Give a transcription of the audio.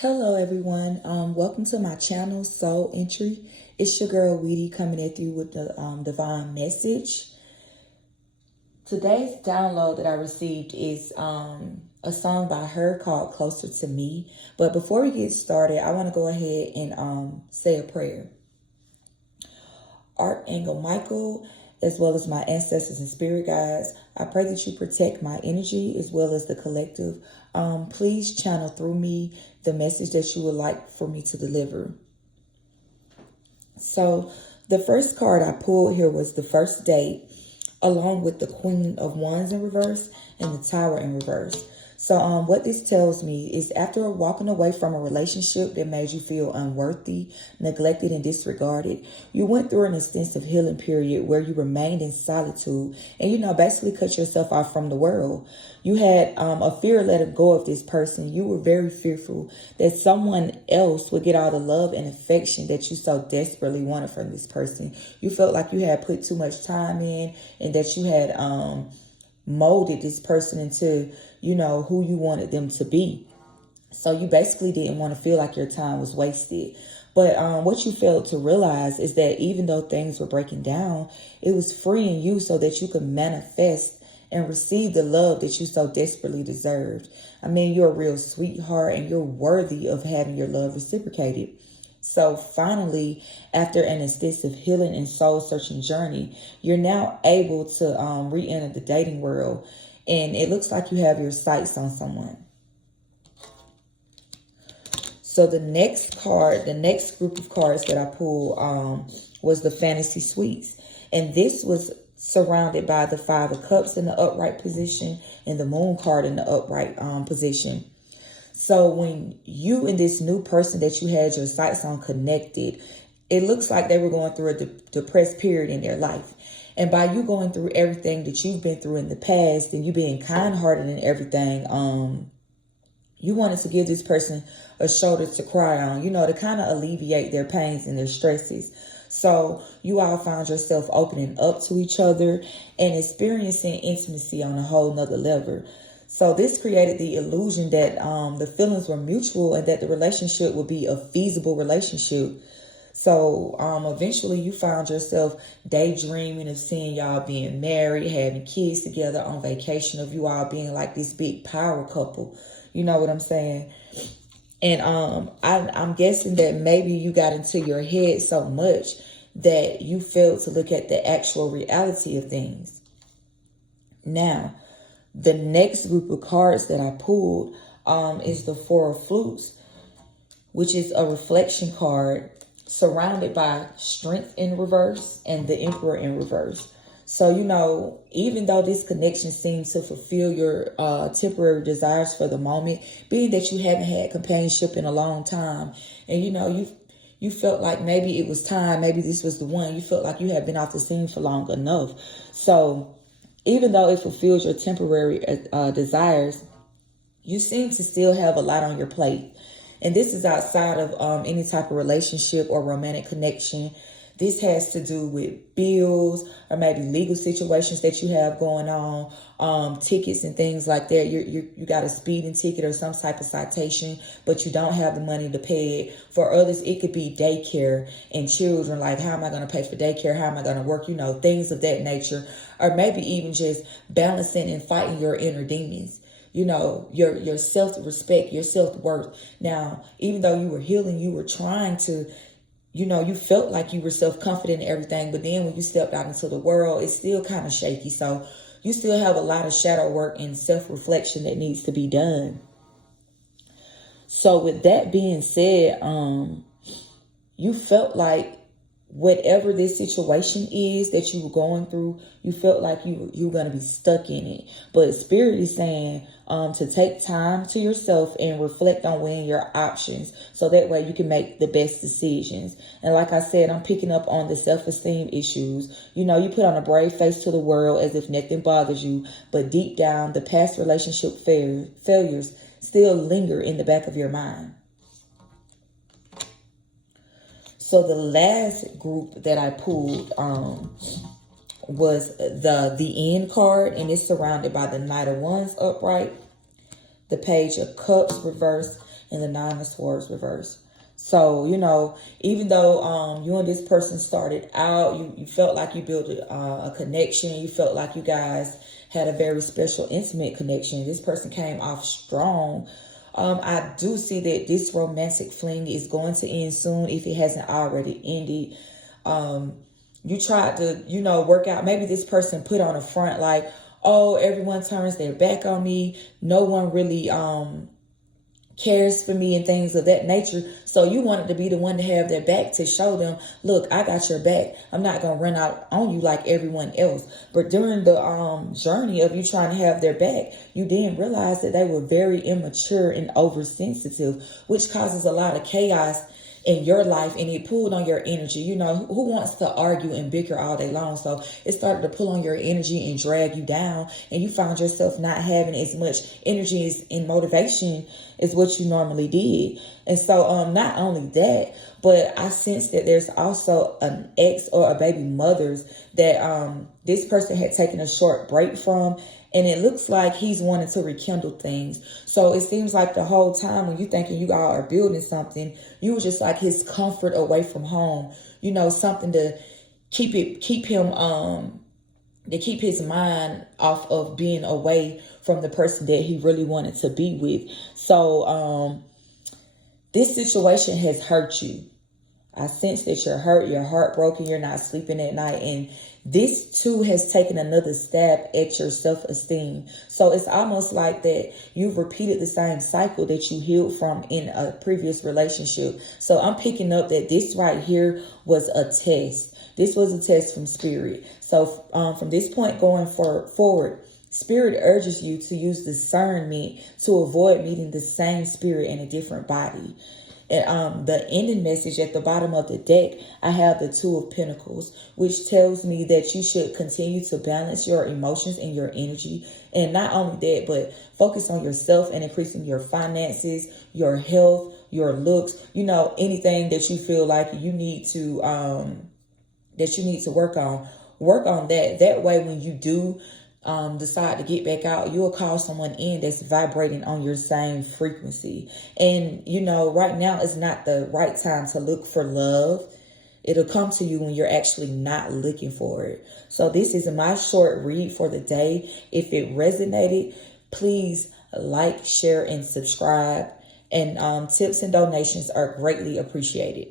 Hello everyone, welcome to my channel, Soul Entry. It's your girl Weedy coming at you with the divine message. Today's download that I received is a song by her called Closer to Me. But before we get started, I want to go ahead and say a prayer. Archangel Michael, as well as my ancestors and spirit guides, I pray that you protect my energy as well as the collective. Please channel through me the message that you would like for me to deliver. So the first card I pulled here was the first date, along with the Queen of Wands in reverse and the Tower in reverse. So what this tells me is after walking away from a relationship that made you feel unworthy, neglected, and disregarded, you went through an extensive healing period where you remained in solitude and, basically cut yourself off from the world. You had a fear of letting go of this person. You were very fearful that someone else would get all the love and affection that you so desperately wanted from this person. You felt like you had put too much time in and that you had molded this person into who you wanted them to be. So you basically didn't want to feel like your time was wasted. But what you failed to realize is that even though things were breaking down, it was freeing you so that you could manifest and receive the love that you so desperately deserved. I mean, you're a real sweetheart and you're worthy of having your love reciprocated. So finally, after an extensive healing and soul searching journey, you're now able to re-enter the dating world. And it looks like you have your sights on someone. So the next group of cards that I pulled was the Fantasy Suites. And this was surrounded by the Five of Cups in the upright position and the Moon card in the upright position. So when you and this new person that you had your sights on connected, it looks like they were going through a depressed period in their life. And by you going through everything that you've been through in the past and you being kind-hearted and everything, you wanted to give this person a shoulder to cry on, to kind of alleviate their pains and their stresses. So you all found yourself opening up to each other and experiencing intimacy on a whole nother level. So this created the illusion that the feelings were mutual and that the relationship would be a feasible relationship. So eventually you found yourself daydreaming of seeing y'all being married, having kids together, on vacation, of you all being like this big power couple. You know what I'm saying? And I'm guessing that maybe you got into your head so much that you failed to look at the actual reality of things. Now, the next group of cards that I pulled is the Four of Flutes, which is a reflection card surrounded by Strength in reverse and the Emperor in reverse. So, even though this connection seems to fulfill your temporary desires for the moment, being that you haven't had companionship in a long time, and you felt like maybe it was time, maybe this was the one, you felt like you had been off the scene for long enough. So even though it fulfills your temporary desires, you seem to still have a lot on your plate. And this is outside of any type of relationship or romantic connection. This has to do with bills or maybe legal situations that you have going on, tickets and things like that. You got a speeding ticket or some type of citation, but you don't have the money to pay it. For others, it could be daycare and children. Like, how am I going to pay for daycare? How am I going to work? Things of that nature. Or maybe even just balancing and fighting your inner demons. Your self-respect, your self-worth. Now, even though you were healing, you were trying to, you felt like you were self-confident and everything. But then when you stepped out into the world, it's still kind of shaky. So you still have a lot of shadow work and self-reflection that needs to be done. So with that being said, you felt like whatever this situation is that you were going through, you felt like you were going to be stuck in it. But Spirit is saying to take time to yourself and reflect on weighing your options so that way you can make the best decisions. And like I said, I'm picking up on the self-esteem issues. You put on a brave face to the world as if nothing bothers you, but deep down, the past relationship failures still linger in the back of your mind. So the last group that I pulled was the End card, and it's surrounded by the Knight of Wands upright, the Page of Cups reverse, and the 9 of Swords reverse. So, you know, even though you and this person started out, you felt like you built a connection. You felt like you guys had a very special, intimate connection. This person came off strong. I do see that this romantic fling is going to end soon if it hasn't already ended. You tried to, you know, work out. Maybe this person put on a front like, oh, everyone turns their back on me. No one really cares for me and things of that nature. So you wanted to be the one to have their back, to show them, look, I got your back. I'm not going to run out on you like everyone else. But during the journey of you trying to have their back, you didn't realize that they were very immature and oversensitive, which causes a lot of chaos in your life, and it pulled on your energy. You know, who wants to argue and bicker all day long? So it started to pull on your energy and drag you down, and you found yourself not having as much energy and motivation as what you normally did. And so not only that, but I sense that there's also an ex or a baby mother's that this person had taken a short break from, and it looks like he's wanting to rekindle things. So it seems like the whole time when you thinking you all are building something, you were just like his comfort away from home. You know, something to keep his mind off of being away from the person that he really wanted to be with. So this situation has hurt you. I sense that you're hurt, you're heartbroken, you're not sleeping at night, and this too has taken another stab at your self-esteem. So it's almost like that you've repeated the same cycle that you healed from in a previous relationship. So I'm picking up that this right here was a test. This was a test from Spirit. So from this point going forward, Spirit urges you to use discernment to avoid meeting the same spirit in a different body. And the ending message at the bottom of the deck, I have the 2 of Pentacles, which tells me that you should continue to balance your emotions and your energy. And not only that, but focus on yourself and increasing your finances, your health, your looks, you know, anything that you feel like you need to work on. Work on that. That way, when you do decide to get back out, you'll call someone in that's vibrating on your same frequency. And you know, right now is not the right time to look for love. It'll come to you when you're actually not looking for it. So this is my short read for the day. If it resonated, please like, share, and subscribe. And tips and donations are greatly appreciated.